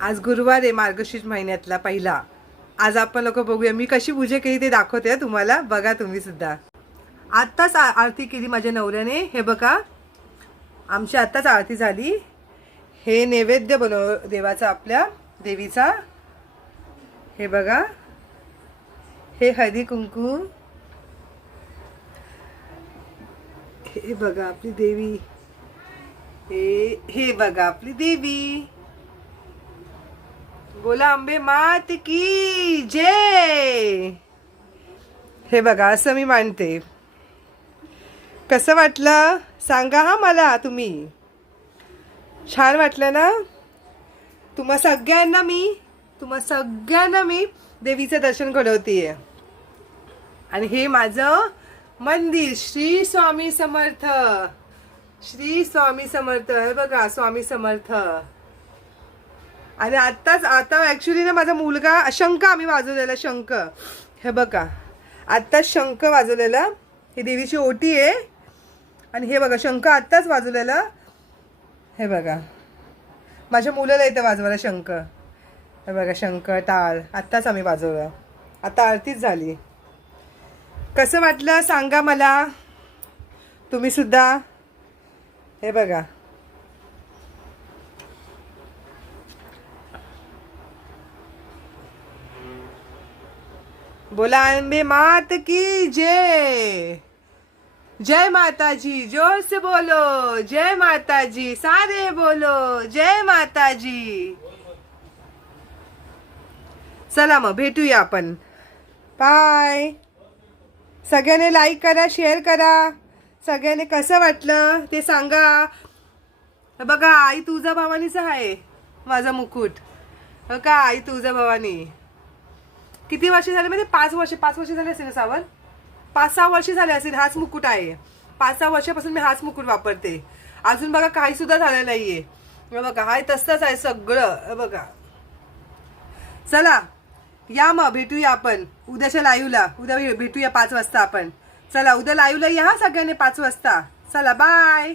आज गुरुवार आहे मार्गशीर्ष महिन्यातला पहिला. आज आपण लोक बघूया मी कशी पूजा केली ते दाखवते तुम्हाला. बघा तुम्ही सुद्धा. आत्ताच आरती केली माझ्या नवऱ्याने. हे बघा आमची आत्ताच आरती झाली. हे नैवेद्य बनव देवाचा आपल्या देवीचा. हे बघा हे हळदी कुंकू. हे बघा आपली देवी. हे बघा आपली देवी. बोला अंबे मात की जय. हे बघा असं मी मानते. कसं वाटलं सांगा हा मला तुम्ही. छान वाटलं ना. तुम्हा सगळ्यांना मी देवीचं दर्शन घडवतेय. आणि हे माझं मंदिर श्री स्वामी समर्थ. श्री स्वामी समर्थ. हे बघा स्वामी समर्थ. आणि आता ॲक्च्युली ना माझा मुलगा शंख आम्ही वाजवलेला शंख. हे बघा आत्ताच शंख वाजवलेला. ही देवीची ओटी आहे. आणि हे बघा शंख आत्ताच वाजवलेला. हे बघा माझ्या मुलाला इथं वाजवायला शंख. हे बघा शंख टाळ आत्ताच आम्ही वाजवलं. आता आरतीच झाली. कसं वाटलं सांगा मला तुम्ही सुद्धा. हे बघा बोला अंबे मात की जय. जय माता जी. जोर से बोलो जय माता जी. सारे बोलो जय माता जी. चला मग भेटूया आपण. बाय. सगळ्यांनी लाईक करा शेअर करा. सगळ्यांनी कसं वाटलं ते सांगा. बघा आई तुळजा भवानीचा आहे माझा मुकुट. का आई तुळजा भवानी. किती वर्ष झाले म्हणजे 5 वर्ष झाले असेल सावन. 5-6 वर्ष झाले असेल. हाच मुकुट आहे. 5-6 वर्षापासून मी हाच मुकुट वापरते. अजून बघा काही सुद्धा झालं नाहीये. बघा हाय तसंच आहे सगळं. बघा चला या मग भेटूया आपण उद्याच्या लाईव्हला. उद्या भेटूया 5 वाजता आपण. चला उद्या लाईव्हला या सगळ्यांनी 5 वाजता. चला बाय.